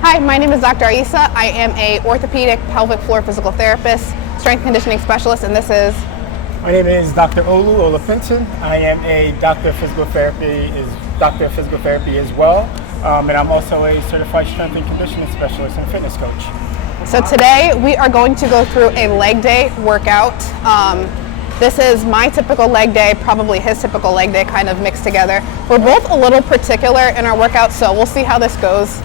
Hi, my name is Dr. Aissa. I am a orthopedic pelvic floor physical therapist, strength conditioning specialist, and this is... My name is Dr. Olu Olapinsin. I am a doctor of physical therapy as well, and I'm also a certified strength and conditioning specialist and fitness coach. So today we are going to go through a leg day workout. This is my typical leg day, probably his typical leg day, kind of mixed together. We're both a little particular in our workout, so we'll see how this goes.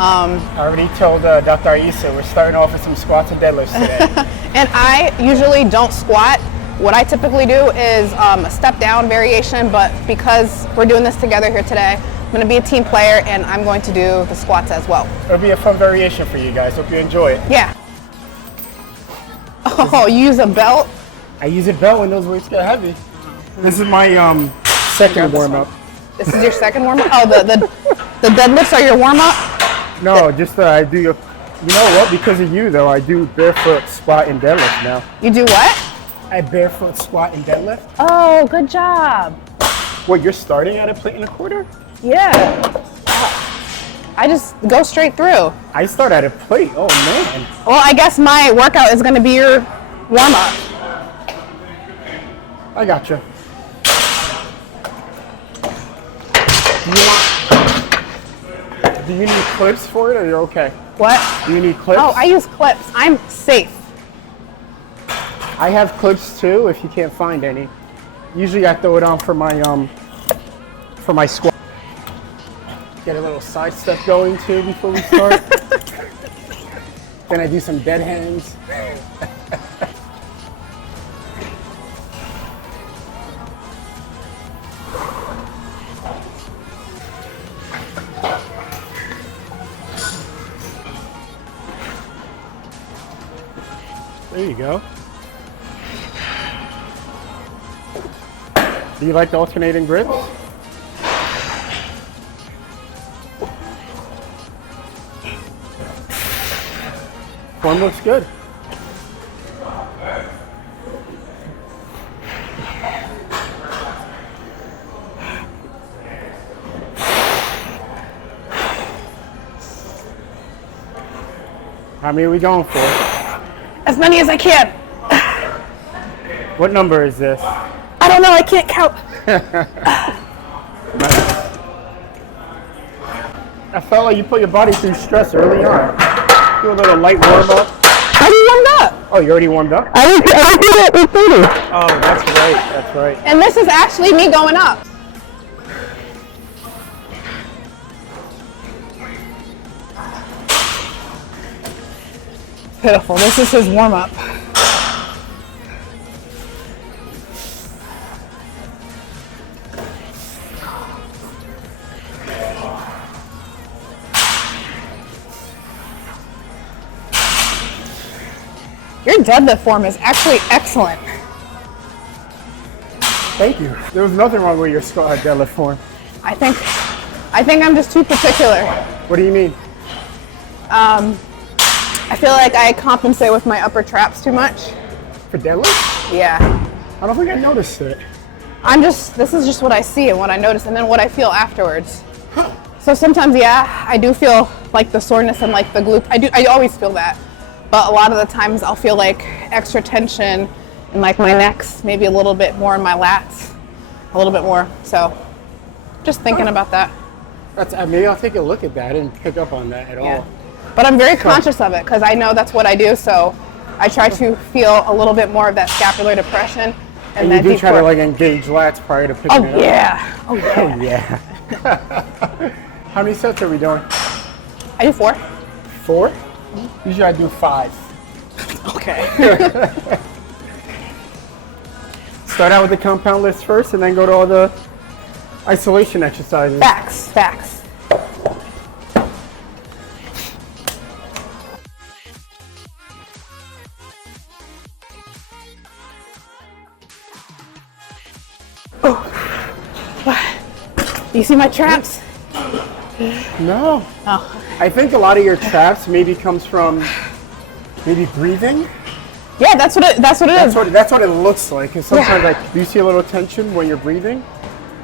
I already told Dr. Aissa we're starting off with some squats and deadlifts today. And I usually don't squat. What I typically do is a step down variation, but because we're doing this together here today, I'm going to be a team player and I'm going to do the squats as well. It'll be a fun variation for you guys. Hope you enjoy it. Yeah. Oh, you use a belt? I use a belt when those weights get heavy. This is my second warm-up. This is your second warm-up? Oh, the deadlifts are your warm-up? No, just I do your, you know what, because of you though, I do barefoot squat and deadlift now. You do what? I barefoot squat and deadlift. Oh, good job. What, you're starting at a plate and a quarter? Yeah. I just go straight through. I start at a plate, oh man. Well, I guess my workout is gonna be your warm-up. I gotcha. Do you need clips for it or you're okay? What? Do you need clips? Oh, I use clips. I'm safe. I have clips too if you can't find any. Usually I throw it on for my squat. Get a little side step going too before we start. Then I do some dead hands. There you go. Do you like the alternating grips? Form looks good. How many are we going for? As many as I can. What number is this? I don't know, I can't count. I felt like you put your body through stress early on. Do a little light warm up. I already warmed up. Oh, you already warmed up? I did it before. Oh, that's right, that's right. And this is actually me going up. Pitiful, this is his warm up. Your deadlift form is actually excellent. Thank you. There was nothing wrong with your squat deadlift form. I think I'm just too particular. What do you mean? I feel like I compensate with my upper traps too much. For deadlift? Yeah. I don't think I noticed it. This is just what I see and what I notice and then what I feel afterwards. So sometimes, yeah, I do feel like the soreness and like the glute. I always feel that. But a lot of the times I'll feel like extra tension in like my necks, maybe a little bit more in my lats, a little bit more. So just thinking about that. Maybe I'll take a look at that and pick up on that at all. But I'm very conscious of it because I know that's what I do. So I try to feel a little bit more of that scapular depression. And you do try to like engage lats prior to picking it up? Yeah. Oh yeah. Oh yeah. How many sets are we doing? I do 4. 4? Usually I do 5. Okay. Start out with the compound list first and then go to all the isolation exercises. Facts. Oh. You see my traps? No. Oh. I think a lot of your traps maybe comes from maybe breathing. Yeah, that's what it is. That's what it looks like. And sometimes like, do you see a little tension when you're breathing?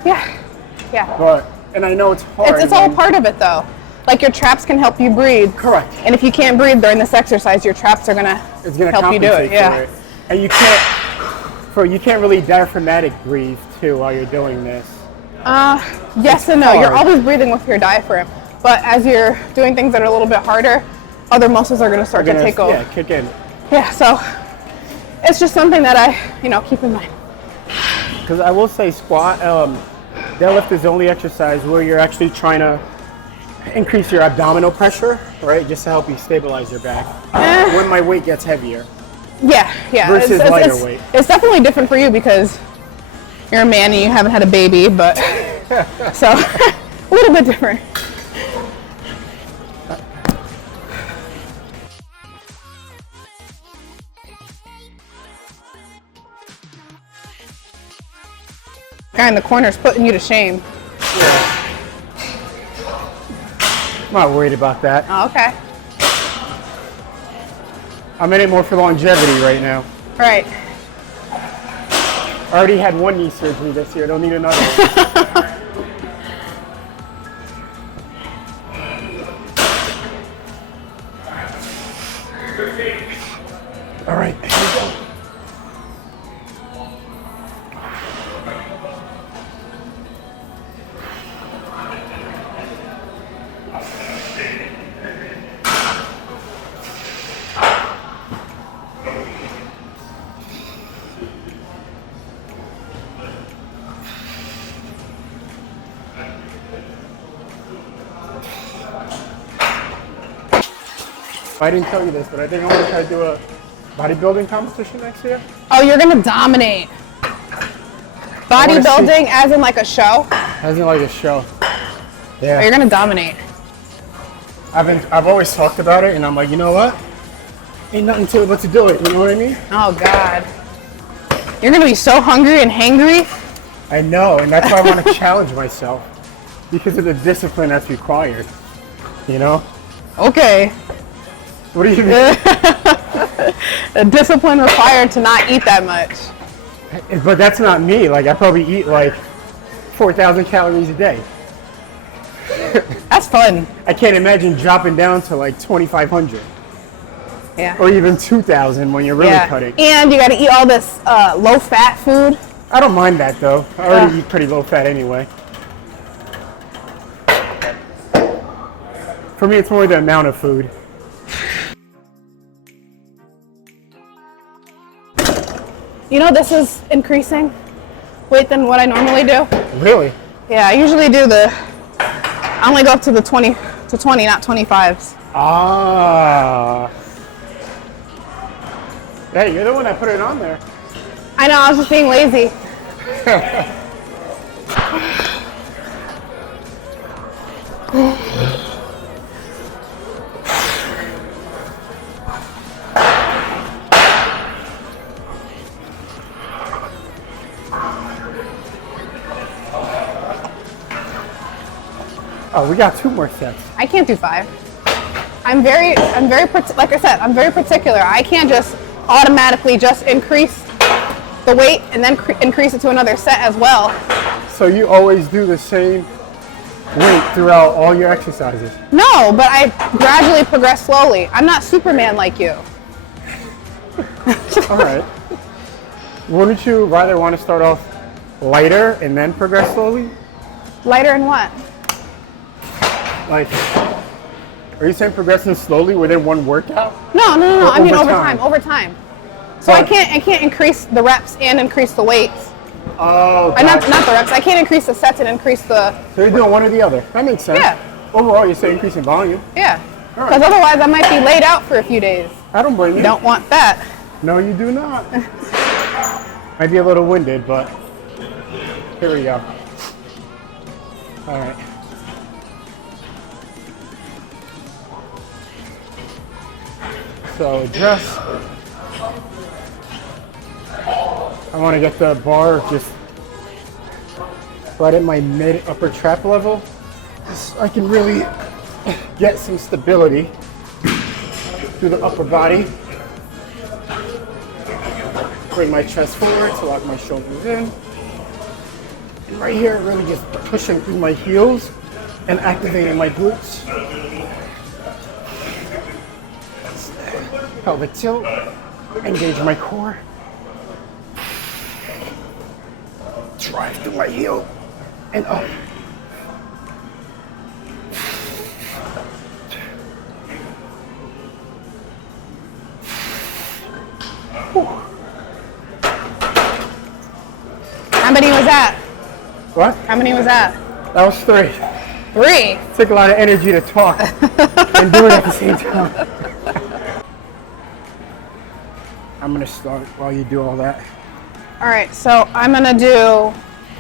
Yeah. But, and I know it's hard. It's all part of it though. like your traps can help you breathe. Correct. And if you can't breathe during this exercise, your traps are gonna help you do it. Yeah. It. And you can't really diaphragmatic breathe too while you're doing this. Yes and no. You're always breathing with your diaphragm, but as you're doing things that are a little bit harder, other muscles are gonna start to take over. Yeah, kick in. Yeah. So it's just something that I, keep in mind. Because I will say squat, deadlift is the only exercise where you're actually trying to increase your abdominal pressure, right? Just to help you stabilize your back when my weight gets heavier. Yeah. Versus lighter weight. It's definitely different for you because you're a man and you haven't had a baby, but so a little bit different. Guy in the corner is putting you to shame. Yeah. I'm not worried about that. Oh, okay. I'm in it more for longevity right now. Right. I already had one knee surgery this year. Don't need another. All right. Here we go. I didn't tell you this, but I think I want to try to do a bodybuilding competition next year. Oh, you're gonna dominate. Bodybuilding as in like a show? As in like a show. Yeah. Oh, you're gonna dominate. I've always talked about it, and I'm like, you know what? Ain't nothing to it but to do it. You know what I mean? Oh God. You're gonna be so hungry and hangry. I know, and that's why I want to challenge myself because of the discipline that's required. You know? Okay. What do you mean? The discipline required to not eat that much. But that's not me. Like, I probably eat like 4,000 calories a day. That's fun. I can't imagine dropping down to like 2,500. Yeah. Or even 2,000 when you're really cutting. And you gotta eat all this low-fat food. I don't mind that though. I already eat pretty low fat anyway. For me, it's more the amount of food. This is increasing weight than what I normally do. Really? Yeah, I usually do I only go up to the 20, not 25s. Ah. Hey, you're the one that put it on there. I know, I was just being lazy. Oh, we got 2 more sets. I can't do 5. Like I said, I'm very particular. I can't just automatically just increase the weight and then increase it to another set as well. So you always do the same weight throughout all your exercises? No, but I gradually progress slowly. I'm not Superman like you. All right. Wouldn't you rather want to start off lighter and then progress slowly? Lighter in what? Like, are you saying progressing slowly within one workout? No. I mean over time. time. So I can't increase the reps and increase the weights. Oh, gotcha. Not the reps. I can't increase the sets and increase the. So you're doing one or the other. That makes sense. Yeah. Overall, you're saying increasing volume. Yeah. Because otherwise, I might be laid out for a few days. I don't blame you. Don't want that. No, you do not. Might be a little winded, but here we go. All right. So just, I want to get the bar just right at my mid upper trap level, so I can really get some stability through the upper body. Bring my chest forward to lock my shoulders in. And right here, really just pushing through my heels and activating my glutes. Pelvic tilt, engage my core. Drive through my heel and up. How many was that? What? How many was that? That was 3. 3. Took a lot of energy to talk and do it at the same time. I'm gonna start while you do all that. All right, so I'm gonna do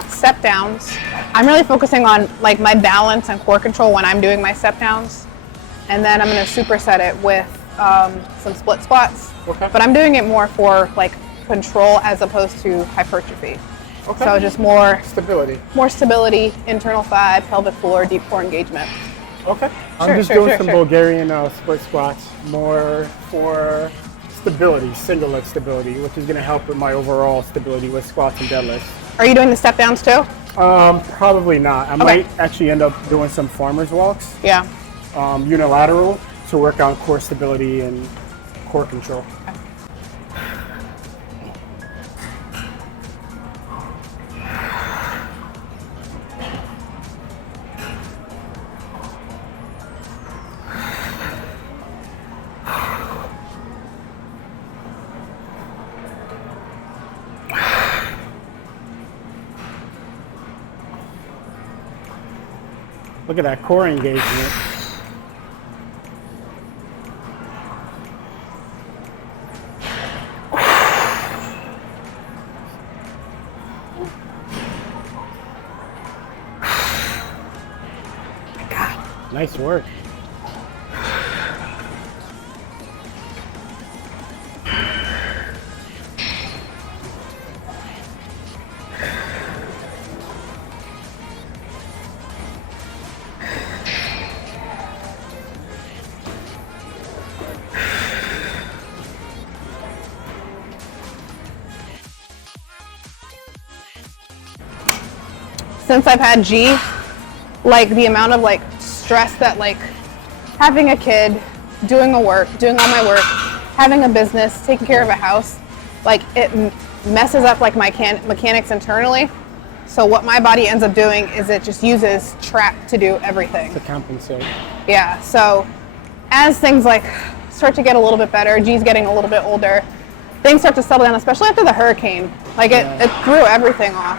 step downs. I'm really focusing on like my balance and core control when I'm doing my step downs. And then I'm gonna superset it with some split squats. Okay. But I'm doing it more for like control as opposed to hypertrophy. Okay. So just more stability, internal thigh, pelvic floor, deep core engagement. Okay. I'm Sure, just sure, doing sure, some sure. Bulgarian split squats, more for stability, single leg stability, which is going to help with my overall stability with squats and deadlifts. Are you doing the step downs too? Probably not. I might actually end up doing some farmer's walks, Yeah. unilateral, to work on core stability and core control. Look at that core engagement. Nice work. Since I've had G, like the amount of like stress that like having a kid, doing all my work, having a business, taking care of a house, like it messes up like my mechanics internally. So what my body ends up doing is it just uses trap to do everything. To compensate. Yeah, so as things like start to get a little bit better, G's getting a little bit older, things start to settle down, especially after the hurricane. Like it threw everything off.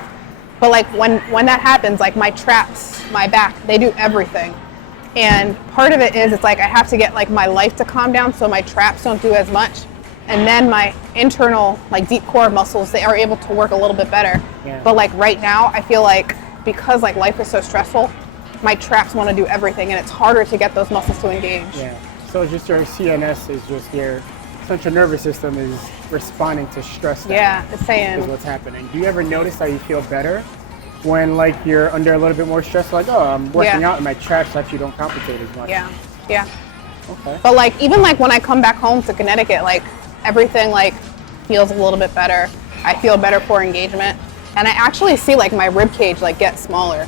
But like when that happens, like my traps, my back, they do everything. And part of it is it's like I have to get like my life to calm down so my traps don't do as much. And then my internal like deep core muscles, they are able to work a little bit better. Yeah. But like right now, I feel like because like life is so stressful, my traps want to do everything and it's harder to get those muscles to engage. Yeah. So just your CNS is just your central nervous system is responding to stress. Yeah, it's saying. Is what's happening. Do you ever notice how you feel better when like you're under a little bit more stress? Like, oh, I'm working out and my traps actually don't compensate as much. Yeah, yeah. Okay. But like even like when I come back home to Connecticut, like everything like feels a little bit better. I feel better core engagement, and I actually see like my rib cage like get smaller,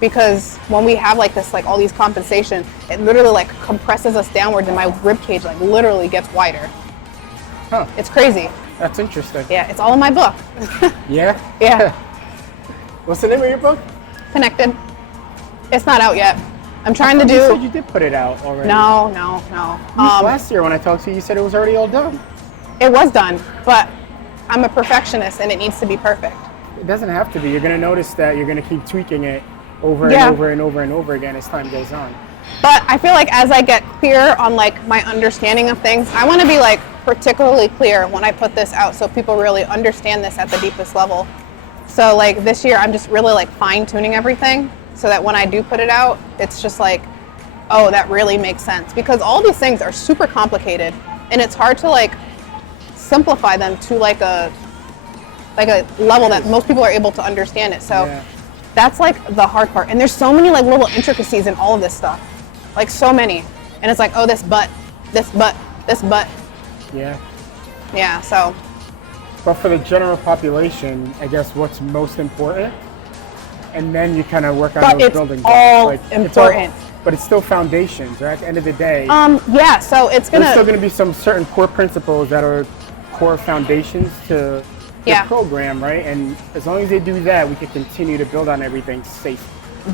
because when we have like this like all these compensation, it literally like compresses us downwards, and my rib cage like literally gets wider. Huh. It's crazy. That's interesting. Yeah, it's all in my book. Yeah? Yeah. What's the name of your book? Connected. It's not out yet. I'm trying to do. You said you did put it out already. No. Last year when I talked to you, you said it was already all done. It was done, but I'm a perfectionist and it needs to be perfect. It doesn't have to be. You're going to notice that you're going to keep tweaking it over and over and over and over again as time goes on. But I feel like as I get clear on like my understanding of things, I want to be like particularly clear when I put this out so people really understand this at the deepest level. So like this year, I'm just really like fine tuning everything so that when I do put it out, it's just like, oh, that really makes sense. Because all these things are super complicated and it's hard to like simplify them to like a level that most people are able to understand it. So that's like the hard part. And there's so many like little intricacies in all of this stuff. Like so many. And it's like, oh, this butt. Yeah. Yeah, so. But for the general population, I guess what's most important and then you kind of work on But those it's building all blocks. important. But it's still foundations, right? At the end of the day, Yeah, so it's there's still gonna, going to be some certain core principles that are core foundations to the Yeah. program, right? And as long as they do that, we can continue to build on everything safe.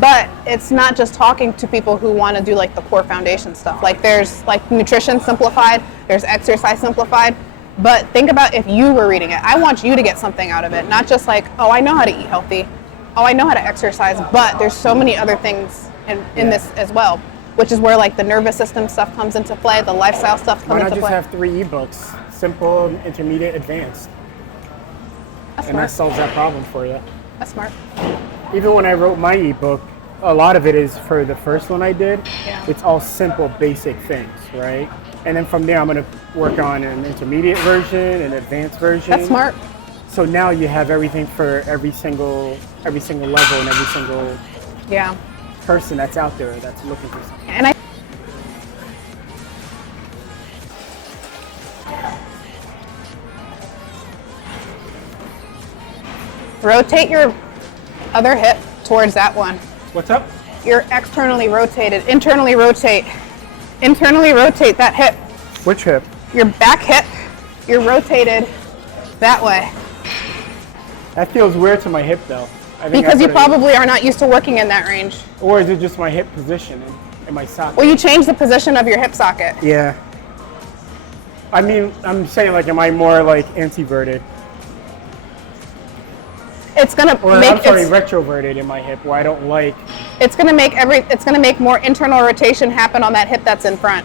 but it's not just talking to people who want to do like the core foundation stuff. Like there's like nutrition simplified, there's exercise simplified. But think about if you were reading it. I want you to get something out of it, not just like, oh, I know how to eat healthy. Oh, I know how to exercise, but there's so many other things in this as well, which is where like the nervous system stuff comes into play, the lifestyle stuff Why comes not into just play. have 3 ebooks? Simple, intermediate, advanced. That's And that smart. solves that problem for you. That's smart. Even when I wrote my ebook, a lot of it is for the first one I did. Yeah. It's all simple, basic things, right? And then from there, I'm going to work on an intermediate version, an advanced version. That's smart. So now you have everything for every single level and every single Yeah. person that's out there that's looking for something. And I rotate your other hip towards that one. What's up? You're externally rotated. Internally rotate. Internally rotate that hip. Which hip? Your back hip. You're rotated that way. That feels weird to my hip though. I think Because that's you what it probably are not used to working in that range. is. Or is it just my hip position in my socket? Well, you change the position of your hip socket. Yeah. I mean, I'm saying like, am I more like anteverted? It's gonna Or make I'm sorry, retroverted in my hip where I don't like. it's gonna make more internal rotation happen on that hip that's in front.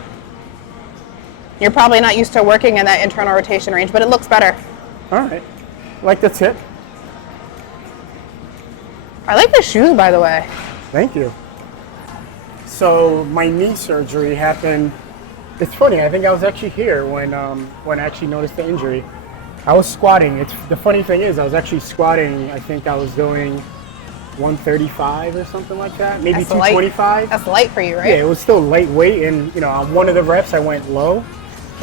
You're probably not used to working in that internal rotation range, but it looks better. All right. Like the tip. I like the shoes, by the way. Thank you. So my knee surgery happened. It's funny. I think I was actually here when I actually noticed the injury. I was squatting. The funny thing is, I was actually squatting. I think I was doing 135 or something like that, maybe That's light. 225. That's light for you, right? Yeah, it was still lightweight, and on one of the reps I went low,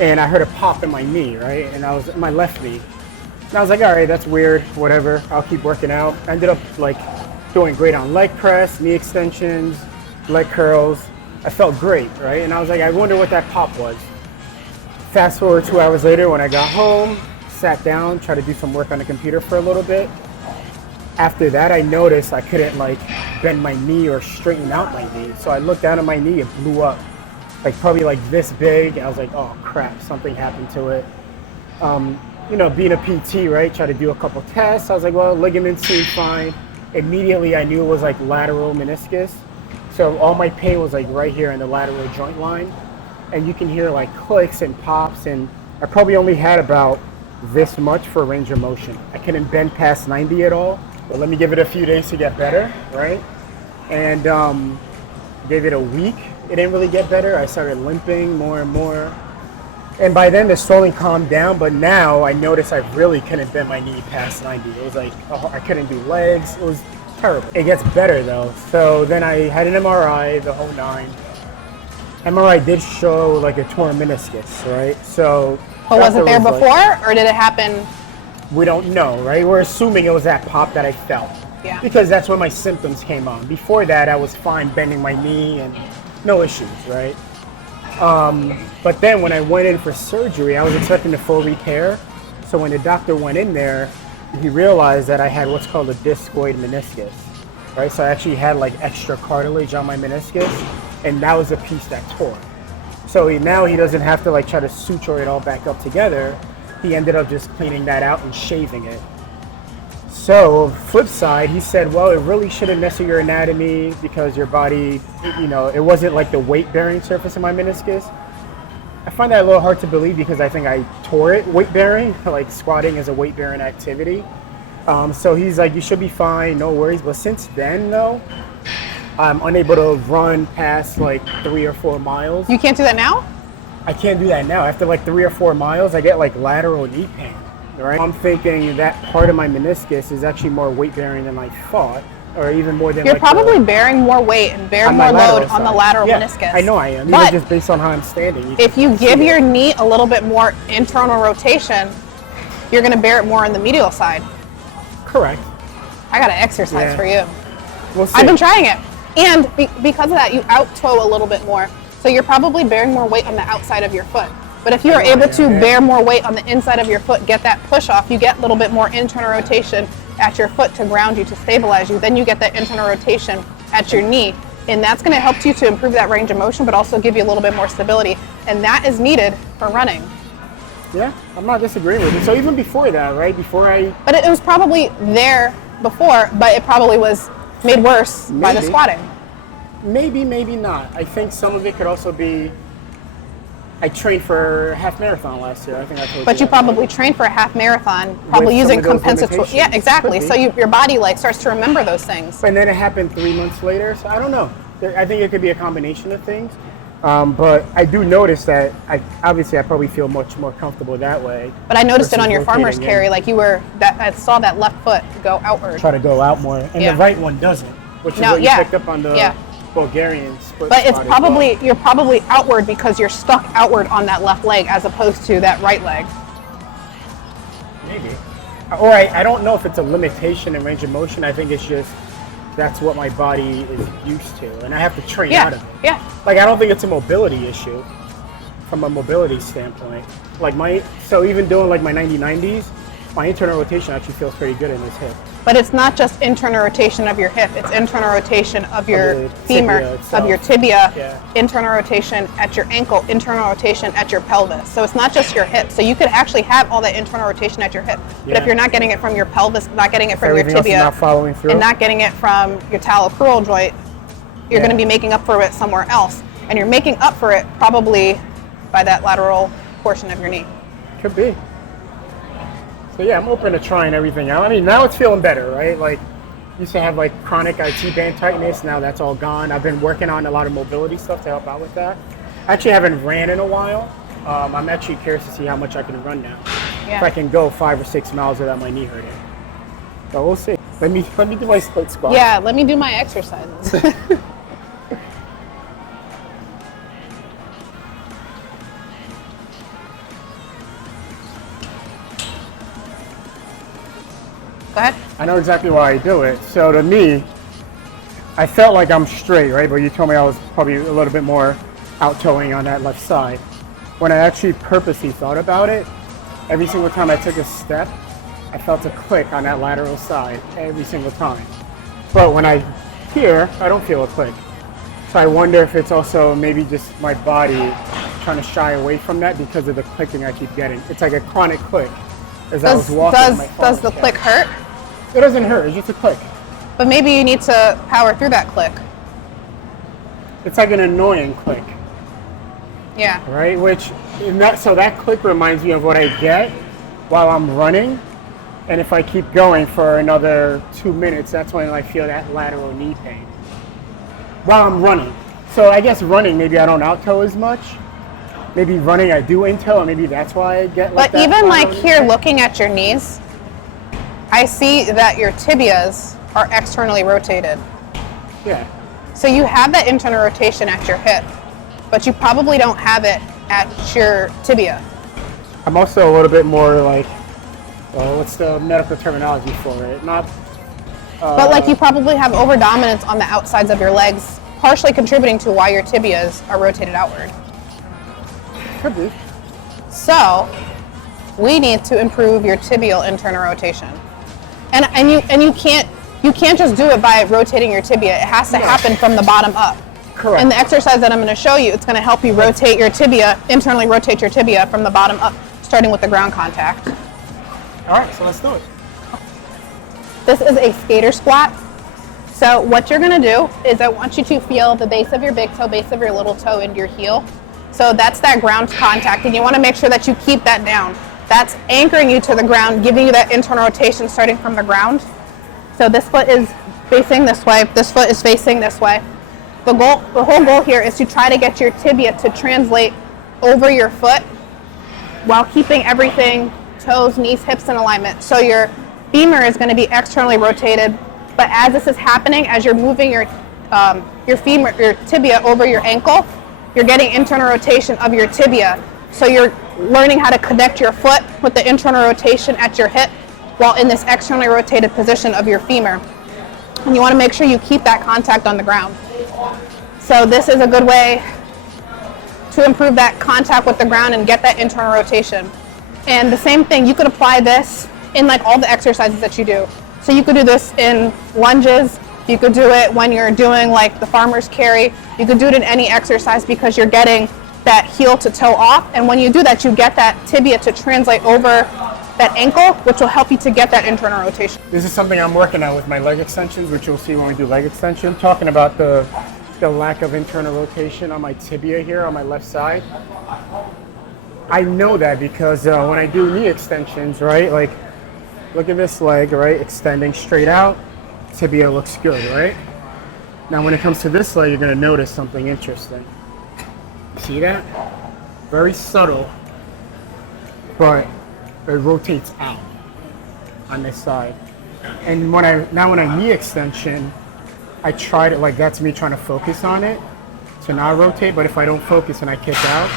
and I heard a pop in my knee, right, and I was my left knee. And I was like, all right, that's weird. Whatever. I'll keep working out. I ended up like doing great on leg press, knee extensions, leg curls. I felt great, right? And I was like, I wonder what that pop was. Fast forward 2 hours later when I got home, sat down, tried to do some work on the computer for a little bit. After that, I noticed I couldn't like bend my knee or straighten out my knee. So I looked down at my knee, it blew up. Like probably like this big. And I was like, oh crap, something happened to it. Being a PT, right? Try to do a couple tests. I was like, well, ligaments seem fine. Immediately I knew it was like lateral meniscus. So all my pain was like right here in the lateral joint line. And you can hear like clicks and pops, and I probably only had about this much for range of motion. I couldn't bend past 90 at all, but let me give it a few days to get better, right? And gave it a week. It didn't really get better. I started limping more and more. And by then the swelling calmed down, but now I noticed I really couldn't bend my knee past 90. It was like, I couldn't do legs. It was terrible. It gets better though. So then I had an MRI, the whole 9. MRI did show like a torn meniscus, right? So. But was it there before, or did it happen? We don't know, right? We're assuming it was that pop that I felt. Yeah. Because that's when my symptoms came on. Before that, I was fine bending my knee and no issues, right? But then when I went in for surgery, I was expecting a full repair. So when the doctor went in there, he realized that I had what's called a discoid meniscus, right? So I actually had like extra cartilage on my meniscus, and that was a piece that tore. So now he doesn't have to like try to suture it all back up together. He ended up just cleaning that out and shaving it. So flip side, he said, well, it really shouldn't mess with your anatomy because your body, it wasn't like the weight bearing surface of my meniscus. I find that a little hard to believe because I think I tore it weight bearing, like squatting is a weight bearing activity. So he's like, you should be fine, no worries. But since then though, I'm unable to run past like 3 or 4 miles. You can't do that now? I can't do that now. After like 3 or 4 miles, I get like lateral knee pain, right? I'm thinking that part of my meniscus is actually more weight bearing than I thought, or even more than You're like probably bearing more weight and bear on more my lateral load on the side. lateral Yeah, meniscus. I know I am, But even just based on how I'm standing. if you can give see your it. knee a little bit more internal rotation, you're going to bear it more on the medial side. Correct. I got to exercise Yeah. for you. We'll see. I've been trying it. And because of that, you out-toe a little bit more. So you're probably bearing more weight on the outside of your foot. But if you're able to bear more weight on the inside of your foot, get that push off, you get a little bit more internal rotation at your foot to ground you, to stabilize you. Then you get that internal rotation at your knee. And that's going to help you to improve that range of motion, but also give you a little bit more stability. And that is needed for running. Yeah, I'm not disagreeing with you. So even before that, right? But it was probably there before, but it probably was made worse by the squatting. Maybe, maybe not. I think some of it could also be, I trained for a half marathon last year. I think I told you. But you probably trained for a half marathon, probably using compensatory. Yeah, exactly. So your body like starts to remember those things. And then it happened 3 months later. So I don't know. I think it could be a combination of things. But I do notice that I probably feel much more comfortable that way. But I noticed it on your farmer's carry, like I saw that left foot go outward. Try to go out more, and the right one doesn't, which is what you picked up on the Bulgarian split. But it's probably you're probably outward because you're stuck outward on that left leg as opposed to that right leg. Maybe. Or I don't know if it's a limitation in range of motion. I think it's just that's what my body is used to, and I have to train out of it. Yeah. Like I don't think it's a mobility issue from a mobility standpoint. Like so even doing like my 90-90s, my internal rotation actually feels pretty good in this hip. But it's not just internal rotation of your hip, it's internal rotation of your femur, of your tibia, internal rotation at your ankle, internal rotation at your pelvis. So it's not just your hip. So you could actually have all that internal rotation at your hip. But if you're not getting it from your pelvis, not getting it from your tibia, not following through, and not getting it from your talocrural joint, you're going to be making up for it somewhere else. And you're making up for it probably by that lateral portion of your knee. Could be. So yeah, I'm open to trying everything out. I mean, now it's feeling better, right? Like, used to have like chronic IT band tightness. Now that's all gone. I've been working on a lot of mobility stuff to help out with that. I actually haven't ran in a while. I'm actually curious to see how much I can run now. Yeah. If I can go 5 or 6 miles without my knee hurting. So we'll see. Let me do my split squat. Yeah, let me do my exercises. Go ahead. I know exactly why I do it. So to me, I felt like I'm straight, right? But you told me I was probably a little bit more out-toeing on that left side. When I actually purposely thought about it, every single time I took a step, I felt a click on that lateral side every single time. But when I don't feel a click. So I wonder if it's also maybe just my body trying to shy away from that because of the clicking I keep getting. It's like a chronic click. As I was walking, does the click hurt? It doesn't hurt, it's just a click. But maybe you need to power through that click. It's like an annoying click. Yeah. Right? So that click reminds me of what I get while I'm running. And if I keep going for another 2 minutes, that's when I feel that lateral knee pain. While I'm running. So I guess running, maybe I don't out-toe as much. Maybe running I do in-toe, and maybe that's why I get like that. But even like here, looking at your knees, I see that your tibias are externally rotated. Yeah. So you have that internal rotation at your hip, but you probably don't have it at your tibia. I'm also a little bit more like, what's the medical terminology for it? But like you probably have overdominance on the outsides of your legs, partially contributing to why your tibias are rotated outward. Could be. So we need to improve your tibial internal rotation. And you can't just do it by rotating your tibia. It has to happen from the bottom up. Correct. And the exercise that I'm going to show you, it's going to help you rotate your tibia, internally rotate your tibia from the bottom up, starting with the ground contact. All right, so let's do it. This is a skater squat. So what you're going to do is I want you to feel the base of your big toe, base of your little toe, and your heel. So that's that ground contact, and you want to make sure that you keep that down. That's anchoring you to the ground, giving you that internal rotation starting from the ground. So this foot is facing this way, this foot is facing this way. The whole goal here is to try to get your tibia to translate over your foot while keeping everything, toes, knees, hips in alignment. So your femur is going to be externally rotated, but as this is happening, as you're moving your femur, your tibia over your ankle, you're getting internal rotation of your tibia. So you're learning how to connect your foot with the internal rotation at your hip while in this externally rotated position of your femur. And you want to make sure you keep that contact on the ground. So this is a good way to improve that contact with the ground and get that internal rotation. And the same thing, you could apply this in like all the exercises that you do. So you could do this in lunges, you could do it when you're doing like the farmer's carry, you could do it in any exercise because you're getting that heel to toe off. And when you do that, you get that tibia to translate over that ankle, which will help you to get that internal rotation. This is something I'm working on with my leg extensions, which you'll see when we do leg extension. Talking about the lack of internal rotation on my tibia here on my left side. I know that because when I do knee extensions, right, like look at this leg, right, extending straight out, tibia looks good, right? Now when it comes to this leg, you're gonna notice something interesting. See that? Very subtle, but it rotates out on this side. And when I knee extension, I try to, like, that's me trying to focus on it to not rotate, but if I don't focus and I kick out,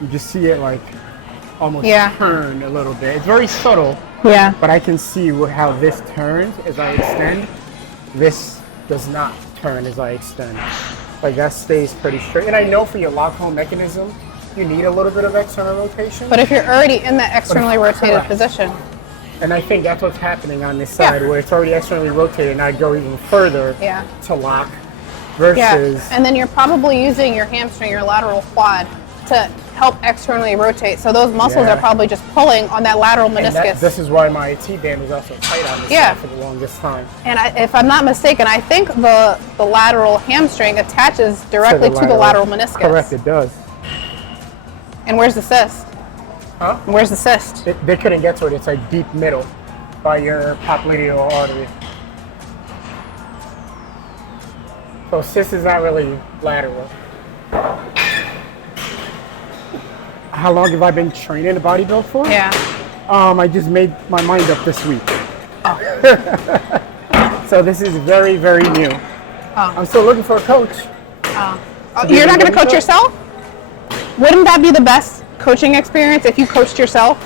you just see it like almost turn a little bit. It's very subtle, but I can see how this turns as I extend. This does not turn as I extend. Like that stays pretty straight. And I know for your lock home mechanism, you need a little bit of external rotation. But if you're already in that externally rotated position. And I think that's what's happening on this side where it's already externally rotated and I go even further to lock versus... And then you're probably using your hamstring, your lateral quad to help externally rotate. So those muscles are probably just pulling on that lateral meniscus. This is why my T-band was also tight on this side for the longest time. And if I'm not mistaken, I think the lateral hamstring attaches directly to the lateral meniscus. Correct, it does. And where's the cyst? Huh? And where's the cyst? They couldn't get to it. It's like deep middle by your popliteal artery. So cyst is not really lateral. How long have I been training to bodybuild for? Yeah. I just made my mind up this week. So this is very, very new. I'm still looking for a coach. You're not going to coach yourself? Wouldn't that be the best coaching experience if you coached yourself?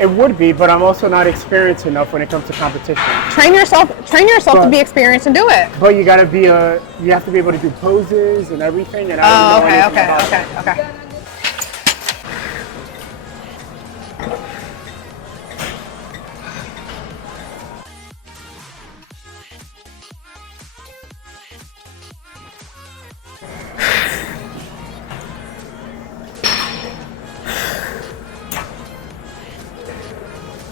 It would be, but I'm also not experienced enough when it comes to competition. Train yourself to be experienced and do it. But you gotta be you have to be able to do poses and everything. And I don't know anything about that. Okay.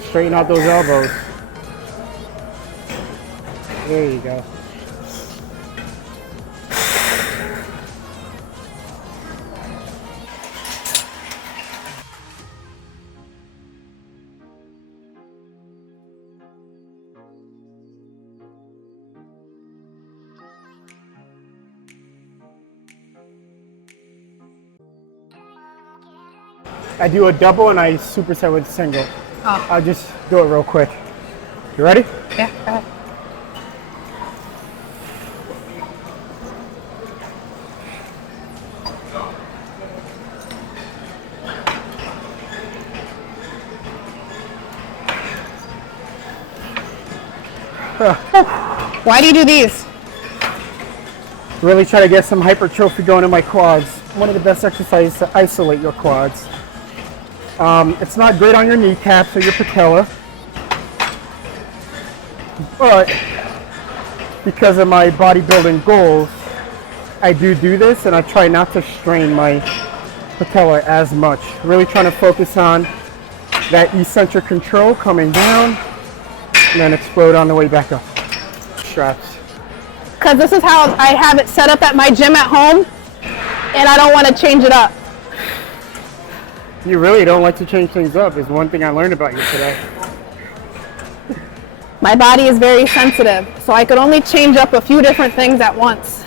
Straighten out those elbows. There you go. I do a double and I superset with a single. I'll just do it real quick. You ready? Yeah, go ahead. Why do you do these? Really try to get some hypertrophy going in my quads. One of the best exercises to isolate your quads. It's not great on your kneecaps or your patella, but because of my bodybuilding goals, I do this and I try not to strain my patella as much. Really trying to focus on that eccentric control coming down and then explode on the way back up. Straps. Because this is how I have it set up at my gym at home and I don't want to change it up. You really don't like to change things up is one thing I learned about you today. My body is very sensitive, so I could only change up a few different things at once.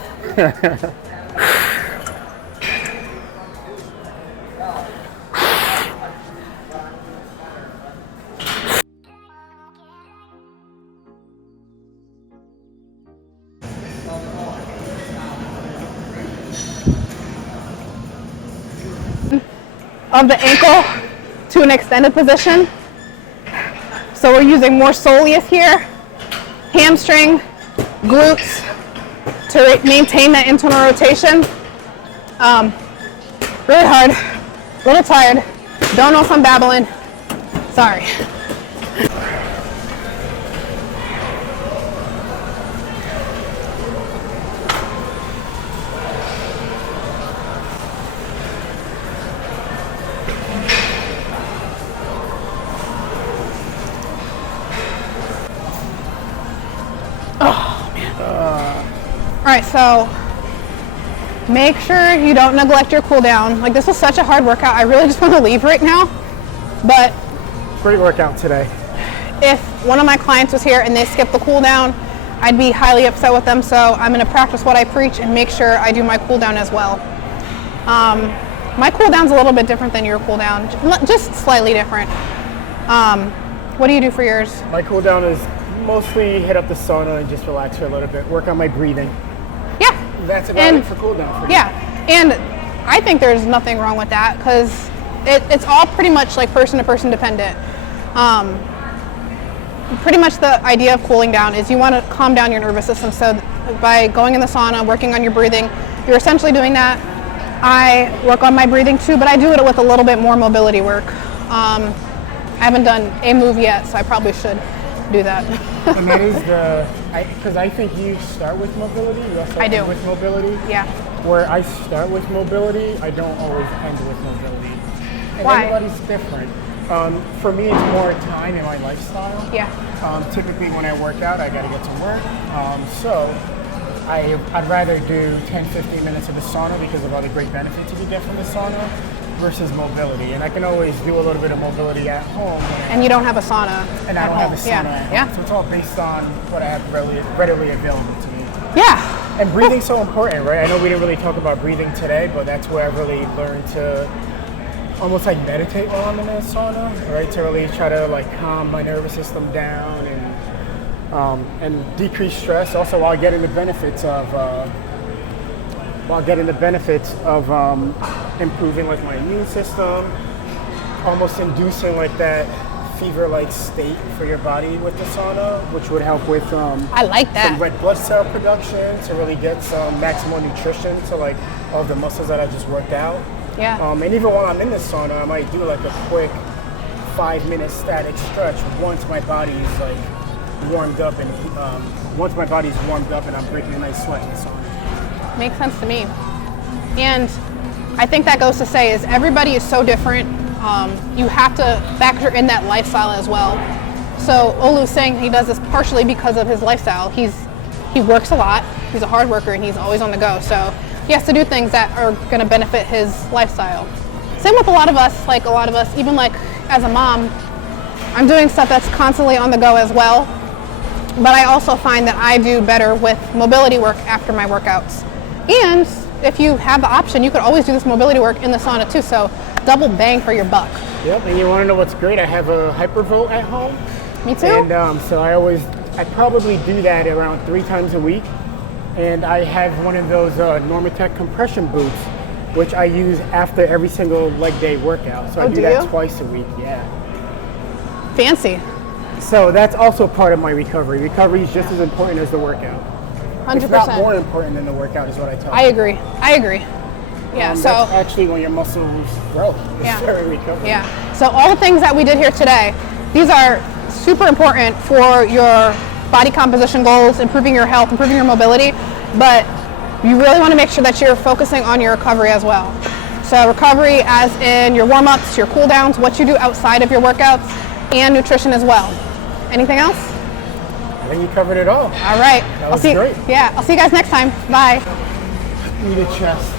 Of the ankle to an extended position. So we're using more soleus here, hamstring, glutes to maintain that internal rotation. Really hard, a little tired. Don't know if I'm babbling. Sorry. All right, so make sure you don't neglect your cool down. Like, this was such a hard workout. I really just want to leave right now. But Great workout today. if one of my clients was here and they skipped the cool down, I'd be highly upset with them. So I'm going to practice what I preach and make sure I do my cool down as well. My cool down's a little bit different than your cool down, just slightly different. What do you do for yours? My cool down is mostly hit up the sauna and just relax for a little bit, work on my breathing. Yeah. That's about it for cool down for me. Yeah, and I think there's nothing wrong with that because it's all pretty much like person to person dependent. Pretty much the idea of cooling down is you want to calm down your nervous system. So by going in the sauna, working on your breathing, you're essentially doing that. I work on my breathing too, but I do it with a little bit more mobility work. I haven't done a move yet, so I probably should do that. And that is because I think you start with mobility, you also I do. end with mobility. Yeah. Where I start with mobility, I don't always end with mobility. And Why? everybody's different. For me, it's more time in my lifestyle. Yeah. Typically when I work out, I gotta get to work. So I'd rather do 10-15 minutes of the sauna because of all the great benefits you get from the sauna versus mobility. And I can always do a little bit of mobility at home. And you don't have a sauna. And I don't have a sauna Yeah. at home. Yeah. So it's all based on what I have readily available to me. Yeah. And breathing's so important, right? I know we didn't really talk about breathing today, but that's where I really learned to almost like meditate while I'm in a sauna, right? To really try to like calm my nervous system down and decrease stress. Also, while getting the benefits of improving like my immune system, almost inducing like that fever-like state for your body with the sauna, which would help with I like that. some red blood cell production to really get some maximal nutrition to like all of the muscles that I just worked out. Yeah. And even while I'm in the sauna, I might do like a quick 5-minute static stretch once my body's like warmed up and I'm breaking a nice sweat in the sauna. Makes sense to me. And I think that goes to say is everybody is so different. You have to factor in that lifestyle as well. So Olu's saying he does this partially because of his lifestyle. He works a lot, he's a hard worker, and he's always on the go. So he has to do things that are going to benefit his lifestyle. Same with a lot of us, even like as a mom, I'm doing stuff that's constantly on the go as well. But I also find that I do better with mobility work after my workouts. And if you have the option, you could always do this mobility work in the sauna too. So double bang for your buck. Yep, and you want to know what's great? I have a Hypervolt at home. Me too. And so I probably do that around 3 times a week. And I have one of those Normatec compression boots, which I use after every single leg day workout. So I do that twice a week, yeah. Fancy. So that's also part of my recovery. Recovery is just as important as the workout. 100%. It's not more important than the workout is what I tell you. I agree. Yeah, so that's actually when your muscles grow. Yeah. During recovery. Yeah. So all the things that we did here today, these are super important for your body composition goals, improving your health, improving your mobility, but you really want to make sure that you're focusing on your recovery as well. So recovery as in your warm-ups, your cool-downs, what you do outside of your workouts, and nutrition as well. Anything else? I think you covered it all. All right. That was great. Yeah, I'll see you guys next time. Bye. Knee to chest.